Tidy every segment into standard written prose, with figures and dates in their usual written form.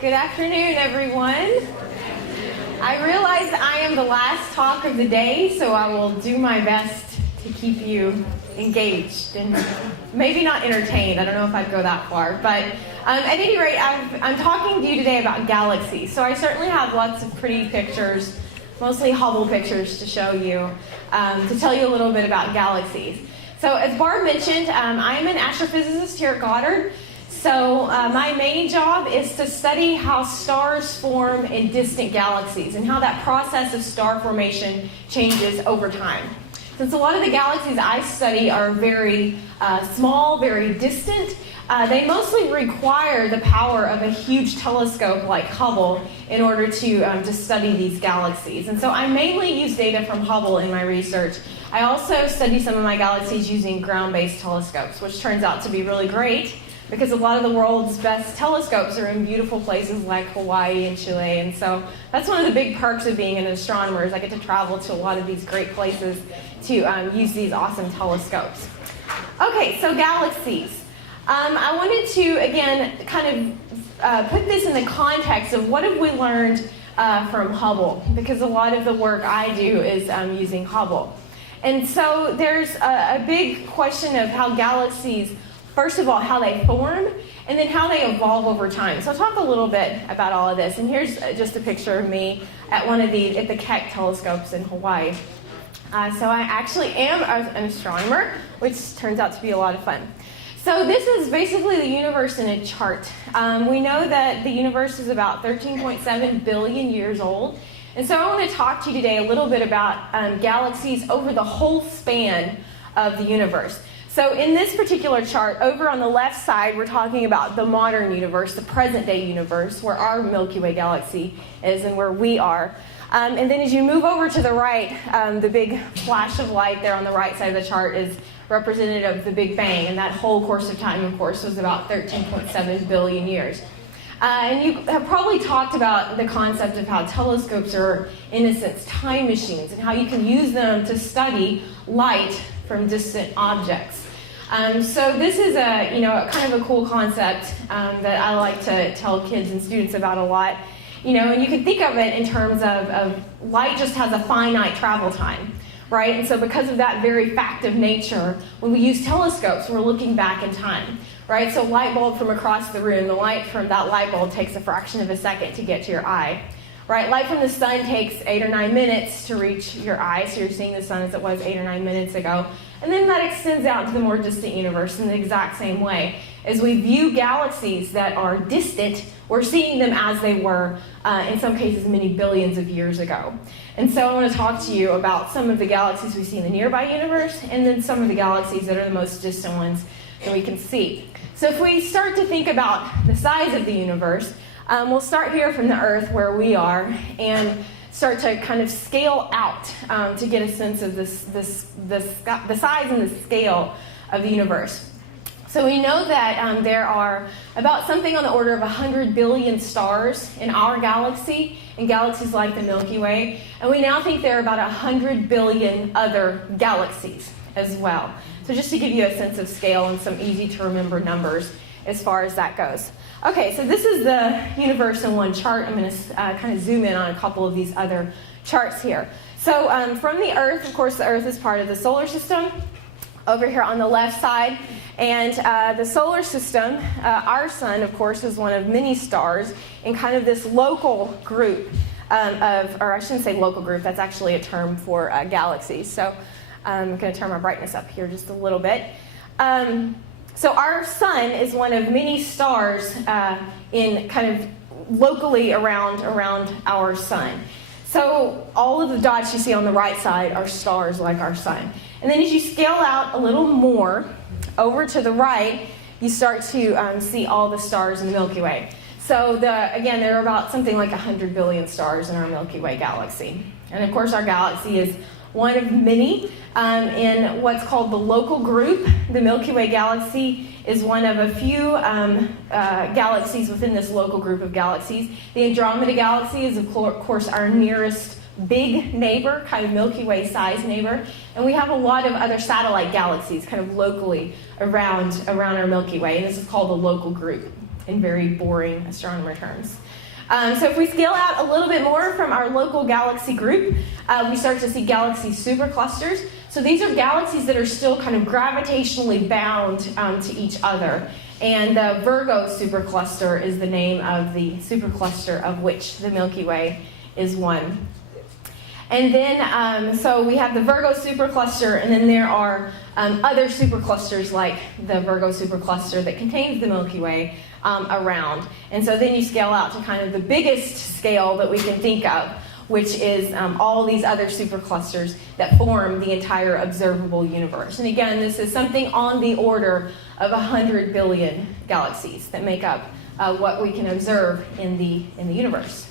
Good afternoon, everyone. I realize I am the last talk of the day, so I will do my best to keep you engaged and maybe not entertained. I don't know if I'd go that far, but at any rate, I'm talking to you today about galaxies. So I certainly have lots of pretty pictures, mostly Hubble pictures to show you, to tell you a little bit about galaxies. So as Barb mentioned, I am an astrophysicist here at Goddard. So my main job is to study how stars form in distant galaxies and how that process of star formation changes over time. Since a lot of the galaxies I study are very small, very distant, they mostly require the power of a huge telescope like Hubble in order to study these galaxies. And so I mainly use data from Hubble in my research. I also study some of my galaxies using ground-based telescopes, which turns out to be really great, because a lot of the world's best telescopes are in beautiful places like Hawaii and Chile. And so that's one of the big perks of being an astronomer, is I get to travel to a lot of these great places to use these awesome telescopes. Okay, so galaxies. I wanted to, again, kind of put this in the context of what have we learned from Hubble, because a lot of the work I do is using Hubble. And so there's a big question of how galaxies, first of all, how they form, and then how they evolve over time. So I'll talk a little bit about all of this. And here's just a picture of me at at the Keck telescopes in Hawaii. So I actually am an astronomer, which turns out to be a lot of fun. So this is basically the universe in a chart. We know that the universe is about 13.7 billion years old. And so I want to talk to you today a little bit about galaxies over the whole span of the universe. So in this particular chart, over on the left side, we're talking about the modern universe, the present-day universe, where our Milky Way galaxy is and where we are. And then as you move over to the right, the big flash of light there on the right side of the chart is representative of the Big Bang. And that whole course of time, of course, was about 13.7 billion years. And you have probably talked about the concept of how telescopes are, in a sense, time machines, and how you can use them to study light from distant objects. So this is a kind of a cool concept that I like to tell kids and students about a lot. And you can think of it in terms of light just has a finite travel time, right? And so because of that very fact of nature, when we use telescopes, we're looking back in time, right? So light bulb from across the room, the light from that light bulb takes a fraction of a second to get to your eye. Right, light from the sun takes 8 or 9 minutes to reach your eye, so you're seeing the sun as it was 8 or 9 minutes ago. And then that extends out to the more distant universe in the exact same way. As we view galaxies that are distant, we're seeing them as they were, in some cases, many billions of years ago. And so I want to talk to you about some of the galaxies we see in the nearby universe, and then some of the galaxies that are the most distant ones that we can see. So if we start to think about the size of the universe, we'll start here from the Earth where we are and start to kind of scale out to get a sense of the size and the scale of the universe. So we know that there are about something on the order of 100 billion stars in our galaxy, in galaxies like the Milky Way, and we now think there are about 100 billion other galaxies as well. So just to give you a sense of scale and some easy to remember numbers as far as that goes. Okay, so this is the universe in one chart. I'm going to kind of zoom in on a couple of these other charts here. So from the Earth, of course, the Earth is part of the solar system, over here on the left side. And the solar system, our sun, of course, is one of many stars in kind of this local group or I shouldn't say local group, that's actually a term for galaxies. So I'm going to turn my brightness up here just a little bit. So our sun is one of many stars in kind of locally around our sun. So all of the dots you see on the right side are stars like our sun. And then as you scale out a little more over to the right, you start to see all the stars in the Milky Way. So again, there are about something like 100 billion stars in our Milky Way galaxy. And of course, our galaxy is one of many in what's called the local group. The Milky Way galaxy is one of a few galaxies within this local group of galaxies. The Andromeda galaxy is, of course, our nearest big neighbor, kind of Milky Way size neighbor. And we have a lot of other satellite galaxies kind of locally around our Milky Way, and this is called the local group. in very boring astronomer terms. So if we scale out a little bit more from our local galaxy group, we start to see galaxy superclusters. So these are galaxies that are still kind of gravitationally bound to each other. And the Virgo supercluster is the name of the supercluster of which the Milky Way is one. And then, so we have the Virgo supercluster, and then there are other superclusters like the Virgo supercluster that contains the Milky Way around. And so then you scale out to kind of the biggest scale that we can think of, which is all these other superclusters that form the entire observable universe. And again, this is something on the order of 100 billion galaxies that make up what we can observe in the universe.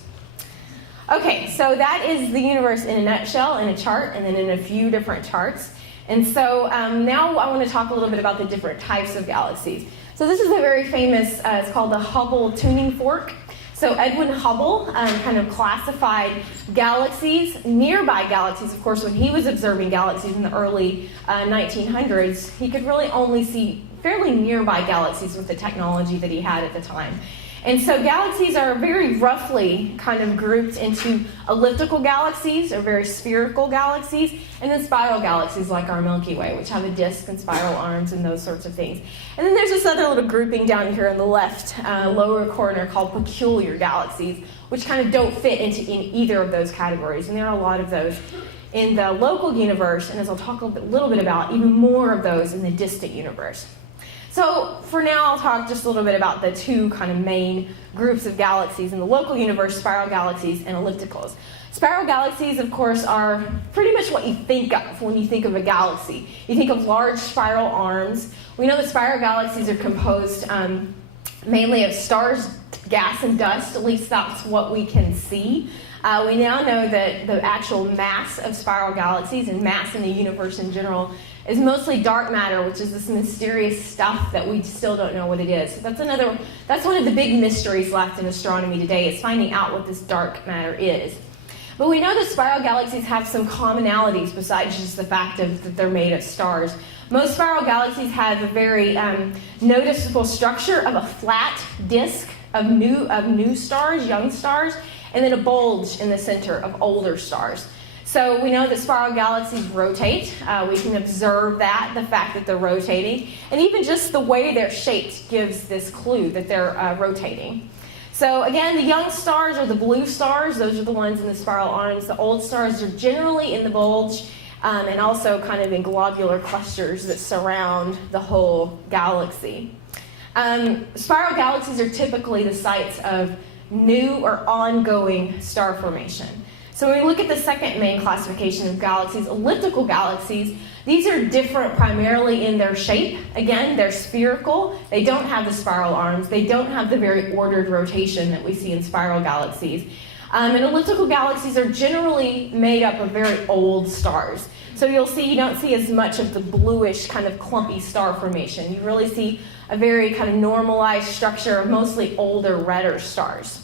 Okay, so that is the universe in a nutshell, in a chart, and then in a few different charts. And so now I want to talk a little bit about the different types of galaxies. So this is a very famous, it's called the Hubble tuning fork. So Edwin Hubble kind of classified galaxies, nearby galaxies. Of course, when he was observing galaxies in the early 1900s, he could really only see fairly nearby galaxies with the technology that he had at the time. And so galaxies are very roughly kind of grouped into elliptical galaxies, or very spherical galaxies, and then spiral galaxies like our Milky Way, which have a disk and spiral arms and those sorts of things. And then there's this other little grouping down here in the left lower corner called peculiar galaxies, which kind of don't fit into either of those categories. And there are a lot of those in the local universe, and as I'll talk a little bit about, even more of those in the distant universe. So for now, I'll talk just a little bit about the two kind of main groups of galaxies in the local universe, spiral galaxies and ellipticals. Spiral galaxies, of course, are pretty much what you think of when you think of a galaxy. You think of large spiral arms. We know that spiral galaxies are composed mainly of stars, gas, and dust. At least that's what we can see. We now know that the actual mass of spiral galaxies and mass in the universe in general is mostly dark matter, which is this mysterious stuff that we still don't know what it is. That's one of the big mysteries left in astronomy today, is finding out what this dark matter is. But we know that spiral galaxies have some commonalities besides just the fact that they're made of stars. Most spiral galaxies have a very noticeable structure of a flat disk of new stars, young stars, and then a bulge in the center of older stars. So we know that spiral galaxies rotate. We can observe that, the fact that they're rotating. And even just the way they're shaped gives this clue that they're rotating. So again, the young stars are the blue stars. Those are the ones in the spiral arms. The old stars are generally in the bulge and also kind of in globular clusters that surround the whole galaxy. Spiral galaxies are typically the sites of new or ongoing star formation. So when we look at the second main classification of galaxies, elliptical galaxies, these are different primarily in their shape. Again, they're spherical. They don't have the spiral arms. They don't have the very ordered rotation that we see in spiral galaxies. And elliptical galaxies are generally made up of very old stars. So you don't see as much of the bluish kind of clumpy star formation. You really see a very kind of normalized structure of mostly older, redder stars.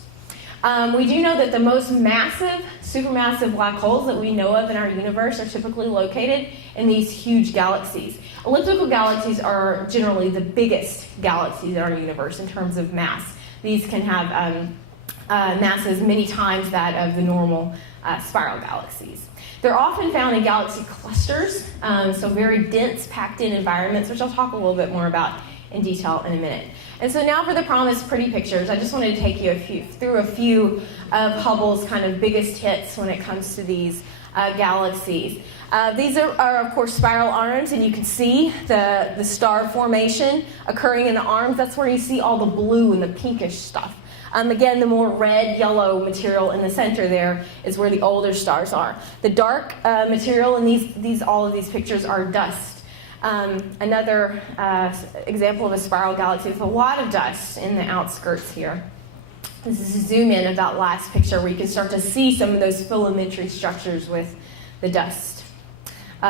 We do know that the most massive, supermassive black holes that we know of in our universe are typically located in these huge galaxies. Elliptical galaxies are generally the biggest galaxies in our universe in terms of mass. These can have masses many times that of the normal spiral galaxies. They're often found in galaxy clusters, so very dense, packed-in environments, which I'll talk a little bit more about in detail in a minute. And so now for the promised pretty pictures, I just wanted to take you through a few of Hubble's kind of biggest hits when it comes to these galaxies. These are, of course, spiral arms, and you can see the star formation occurring in the arms. That's where you see all the blue and the pinkish stuff. Again, the more red, yellow material in the center there is where the older stars are. The dark material in all of these pictures are dust. Another example of a spiral galaxy with a lot of dust in the outskirts here. This is a zoom in of that last picture where you can start to see some of those filamentary structures with the dust.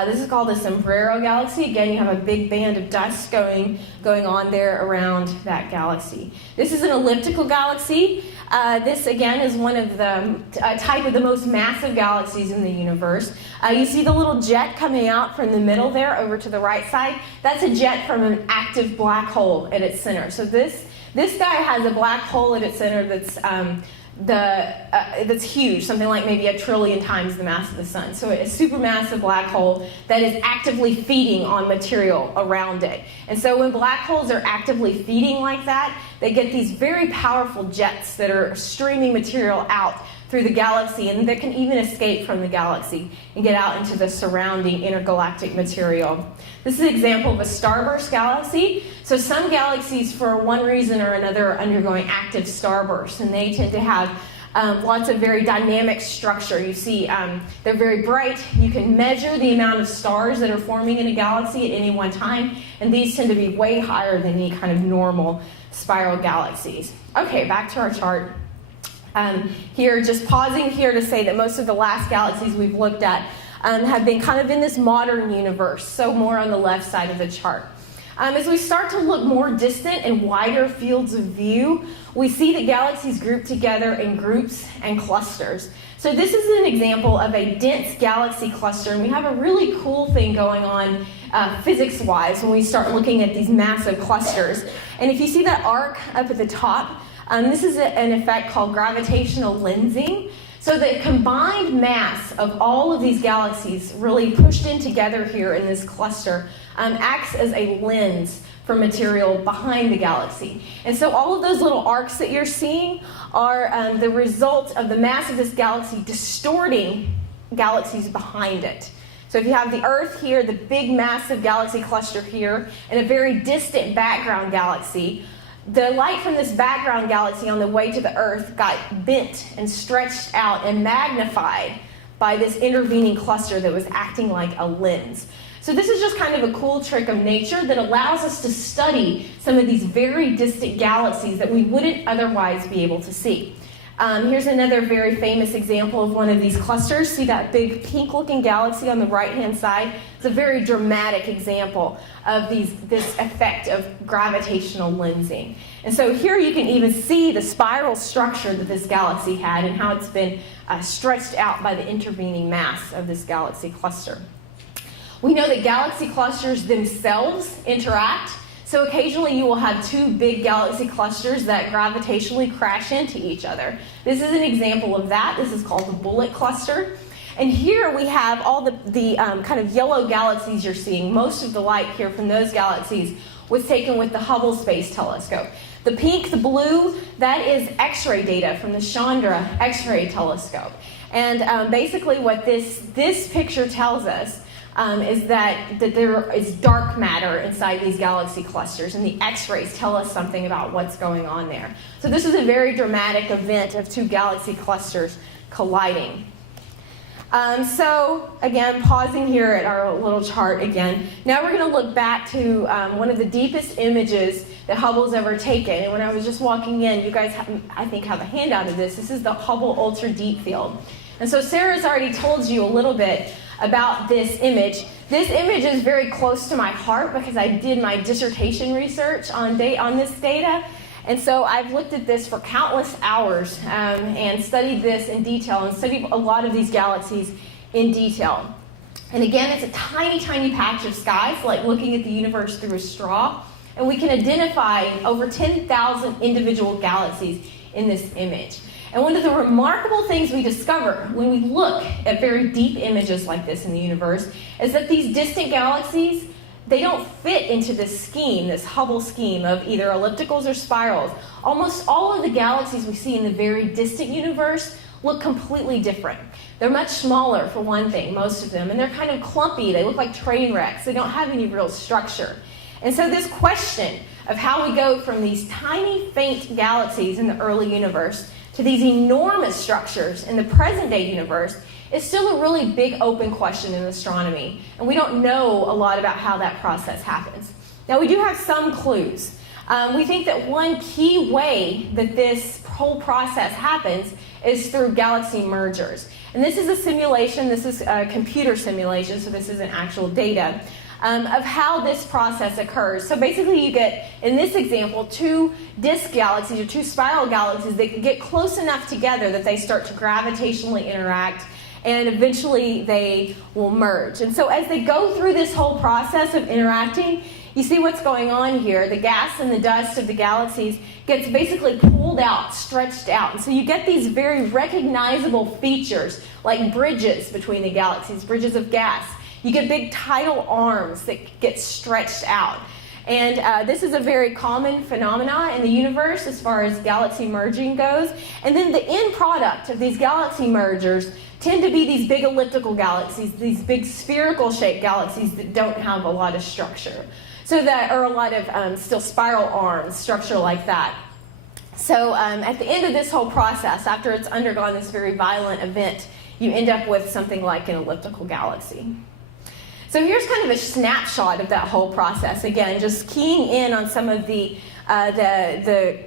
This is called the Sombrero Galaxy. Again, you have a big band of dust going on there around that galaxy. This is an elliptical galaxy. This, again, is one of the type of the most massive galaxies in the universe. You see the little jet coming out from the middle there over to the right side. That's a jet from an active black hole at its center. So this This guy has a black hole at its center that's huge, something like maybe 1 trillion times the mass of the sun. So a supermassive black hole that is actively feeding on material around it. And so when black holes are actively feeding like that, they get these very powerful jets that are streaming material out through the galaxy, and that can even escape from the galaxy and get out into the surrounding intergalactic material. This is an example of a starburst galaxy. So some galaxies, for one reason or another, are undergoing active starbursts, and they tend to have lots of very dynamic structure. You see, they're very bright. You can measure the amount of stars that are forming in a galaxy at any one time, and these tend to be way higher than any kind of normal spiral galaxies. Okay, back to our chart. Here, just pausing here to say that most of the last galaxies we've looked at have been kind of in this modern universe, so more on the left side of the chart. As we start to look more distant and wider fields of view, we see that galaxies group together in groups and clusters. So this is an example of a dense galaxy cluster, and we have a really cool thing going on physics-wise when we start looking at these massive clusters. And if you see that arc up at the top, this is an effect called gravitational lensing. So the combined mass of all of these galaxies really pushed in together here in this cluster acts as a lens for material behind the galaxy. And so all of those little arcs that you're seeing are the result of the mass of this galaxy distorting galaxies behind it. So if you have the Earth here, the big massive galaxy cluster here, and a very distant background galaxy, the light from this background galaxy on the way to the Earth got bent and stretched out and magnified by this intervening cluster that was acting like a lens. So this is just kind of a cool trick of nature that allows us to study some of these very distant galaxies that we wouldn't otherwise be able to see. Here's another very famous example of one of these clusters. See that big pink-looking galaxy on the right-hand side? It's a very dramatic example of this effect of gravitational lensing. And so here you can even see the spiral structure that this galaxy had and how it's been stretched out by the intervening mass of this galaxy cluster. We know that galaxy clusters themselves interact. So occasionally you will have two big galaxy clusters that gravitationally crash into each other. This is an example of that. This is called the bullet cluster. And here we have all the kind of yellow galaxies you're seeing. Most of the light here from those galaxies was taken with the Hubble Space Telescope. The pink, the blue, that is X-ray data from the Chandra X-ray telescope. And basically what this picture tells us is that there is dark matter inside these galaxy clusters, and the X-rays tell us something about what's going on there. So this is a very dramatic event of two galaxy clusters colliding. So again, pausing here at our little chart again. Now we're going to look back to one of the deepest images that Hubble's ever taken. And when I was just walking in, you guys, I think, have a handout of this. This is the Hubble Ultra Deep Field. And so Sarah's already told you a little bit about this image. This image is very close to my heart because I did my dissertation research on this data. And so I've looked at this for countless hours and studied this in detail and studied a lot of these galaxies in detail. And again, it's a tiny, tiny patch of sky. It's like looking at the universe through a straw. And we can identify over 10,000 individual galaxies in this image. And one of the remarkable things we discover when we look at very deep images like this in the universe is that these distant galaxies, they don't fit into this scheme, this Hubble scheme of either ellipticals or spirals. Almost all of the galaxies we see in the very distant universe look completely different. They're much smaller, for one thing, most of them, and they're kind of clumpy. They look like train wrecks. They don't have any real structure. And so this question of how we go from these tiny, faint galaxies in the early universe to these enormous structures in the present-day universe is still a really big open question in astronomy, and we don't know a lot about how that process happens. Now, we do have some clues. We think that one key way that this whole process happens is through galaxy mergers. And this is a simulation, this is a computer simulation, so this isn't actual data, of how this process occurs. So basically you get, in this example, two disk galaxies or two spiral galaxies that get close enough together that they start to gravitationally interact, and eventually they will merge. And so as they go through this whole process of interacting, you see what's going on here. The gas and the dust of the galaxies gets basically pulled out, stretched out. And so you get these very recognizable features like bridges between the galaxies, bridges of gas. You get big tidal arms that get stretched out. And this is a very common phenomena in the universe as far as galaxy merging goes. And then the end product of these galaxy mergers tend to be these big elliptical galaxies, these big spherical shaped galaxies that don't have a lot of structure. So that are a lot of still spiral arms, structure like that. So at the end of this whole process, after it's undergone this very violent event, you end up with something like an elliptical galaxy. So here's kind of a snapshot of that whole process. Again, just keying in on some of the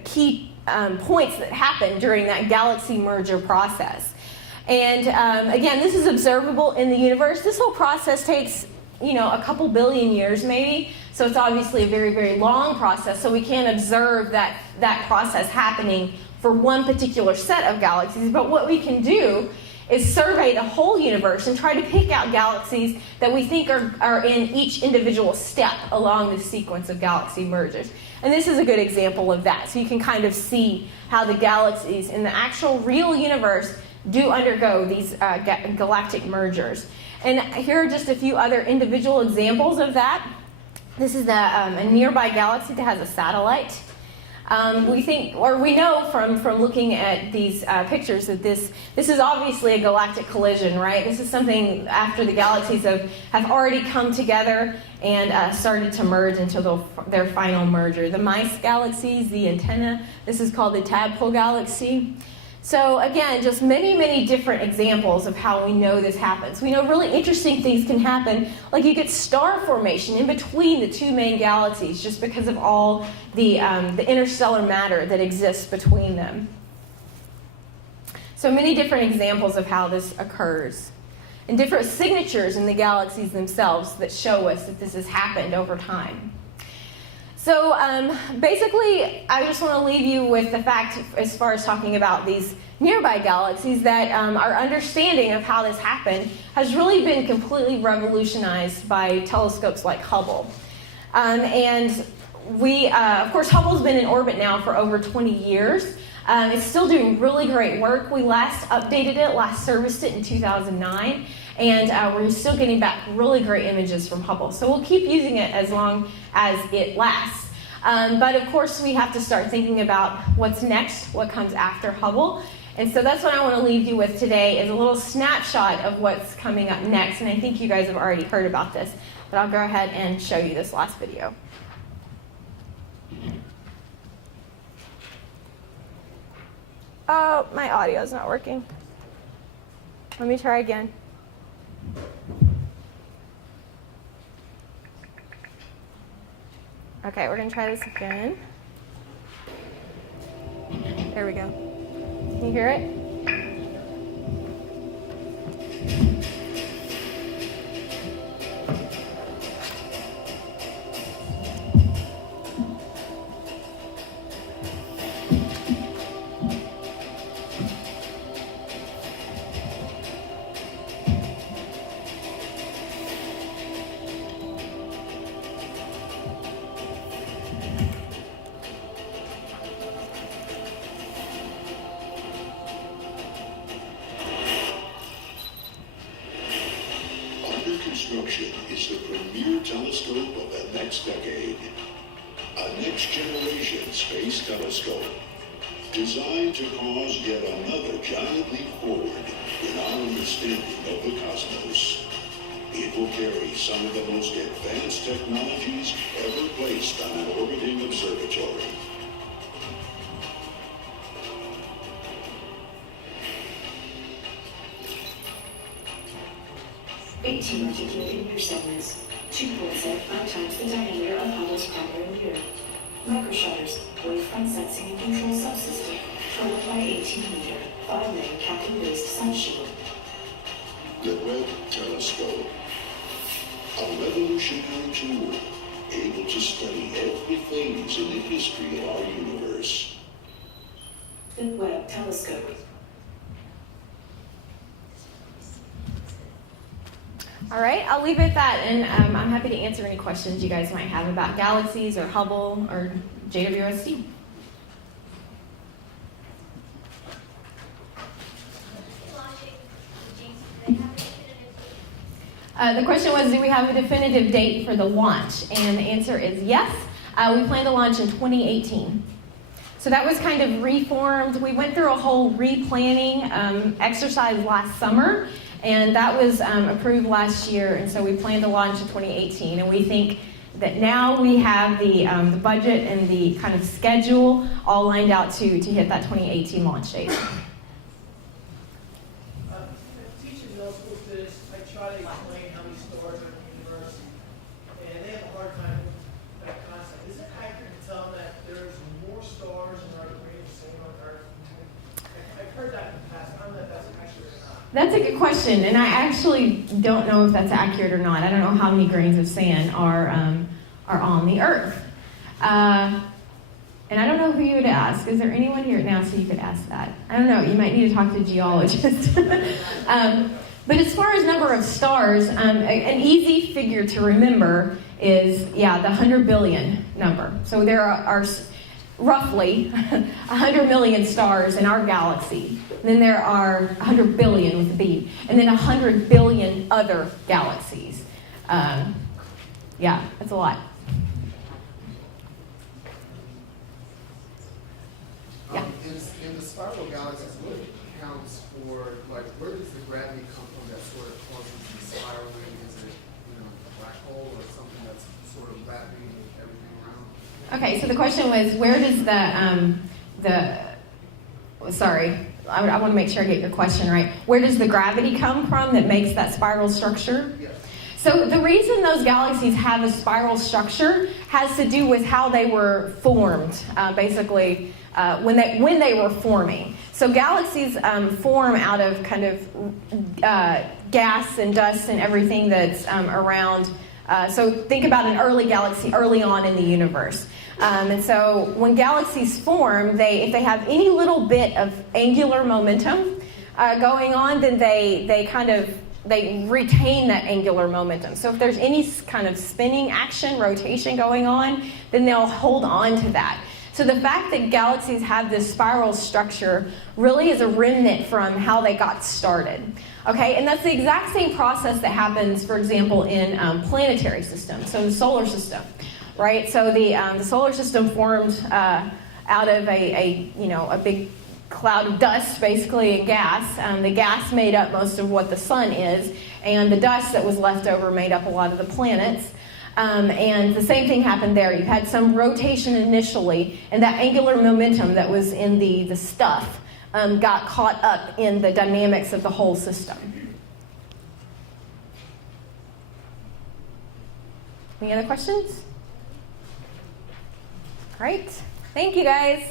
key points that happen during that galaxy merger process. And again, this is observable in the universe. This whole process takes, a couple billion years maybe. So it's obviously a very, very long process. So we can't observe that process happening for one particular set of galaxies. But what we can do is survey the whole universe and try to pick out galaxies that we think are in each individual step along the sequence of galaxy mergers. And this is a good example of that. So you can kind of see how the galaxies in the actual real universe do undergo these galactic mergers. And here are just a few other individual examples of that. This is a nearby galaxy that has a satellite. We know from looking at these pictures that this is obviously a galactic collision, right? This is something after the galaxies have already come together and started to merge into their final merger. The mice galaxies, the antenna, this is called the tadpole galaxy. So again, just many, many different examples of how we know this happens. We know really interesting things can happen, like you get star formation in between the two main galaxies just because of all the interstellar matter that exists between them. So many different examples of how this occurs. And different signatures in the galaxies themselves that show us that this has happened over time. So basically, I just want to leave you with the fact, as far as talking about these nearby galaxies, that our understanding of how this happened has really been completely revolutionized by telescopes like Hubble. And we, of course, Hubble's been in orbit now for over 20 years. It's still doing really great work. We last updated it, last serviced it in 2009. And we're still getting back really great images from Hubble. So we'll keep using it as long as it lasts. But of course, we have to start thinking about what's next, what comes after Hubble. And so that's what I want to leave you with today, is a little snapshot of what's coming up next. And I think you guys have already heard about this, but I'll go ahead and show you this last video. Oh, my audio is not working. Let me try again. Okay, we're going to try this again. There we go. Can you hear it? Construction is the premier telescope of the next decade. A next-generation space telescope designed to cause yet another giant leap forward in our understanding of the cosmos. It will carry some of the most advanced technologies ever placed on an orbiting observatory. Eighteen linear segments, 2.75 times the diameter of Hubble's primary mirror. Micro shutters, wavefront sensing and control subsystem, 12 by 18 meter, 5-layer Kaplan-based sun shield. The Webb Telescope, a revolutionary tool able to study every phase in the history of our universe. The Webb Telescope. All right, I'll leave it at that, and I'm happy to answer any questions you guys might have about Galaxies or Hubble or JWST. The question was, do we have a definitive date for the launch? And the answer is yes. We plan to launch in 2018. So that was kind of reformed. We went through a whole replanning exercise last summer, and that was approved last year. And so we plan to launch in 2018. And we think that now we have the budget and the kind of schedule all lined out to hit that 2018 launch date. Teaching middle school students, I try to explain how many stars are in the universe, and they have a hard time with that concept. Is it accurate to tell them that there's more stars than are the same on Earth? I've heard that in the past. I don't know if that's accurate or not. That's a good question, and I actually don't know if that's accurate or not. I don't know how many grains of sand are on the Earth. And I don't know who you would ask. Is there anyone here now so you could ask that? I don't know. You might need to talk to a geologist. But as far as number of stars, an easy figure to remember is, the 100 billion number. So there are roughly 100 million stars in our galaxy. And then there are 100 billion with a B. And then 100 billion other galaxies. That's a lot. Yeah. In the spiral galaxies, what accounts for, where does the gravity come from that sort of causes the spiraling? Is it, a black hole or something that's sort of wrapping everything around? Okay, so the question was, where does I want to make sure I get your question right. Where does the gravity come from that makes that spiral structure? Yes. So the reason those galaxies have a spiral structure has to do with how they were formed, basically, when they were forming. So galaxies form out of kind of gas and dust and everything that's around. So think about an early galaxy early on in the universe. And so when galaxies form, if they have any little bit of angular momentum going on, then they retain that angular momentum. So if there's any kind of spinning action, rotation going on, then they'll hold on to that. So the fact that galaxies have this spiral structure really is a remnant from how they got started. Okay, and that's the exact same process that happens, for example, in planetary systems, so the solar system, right? So the solar system formed out of a big cloud of dust, basically, and gas. The gas made up most of what the sun is, and the dust that was left over made up a lot of the planets. And the same thing happened there. You had some rotation initially, and that angular momentum that was in the stuff got caught up in the dynamics of the whole system. Any other questions? Great. Thank you, guys.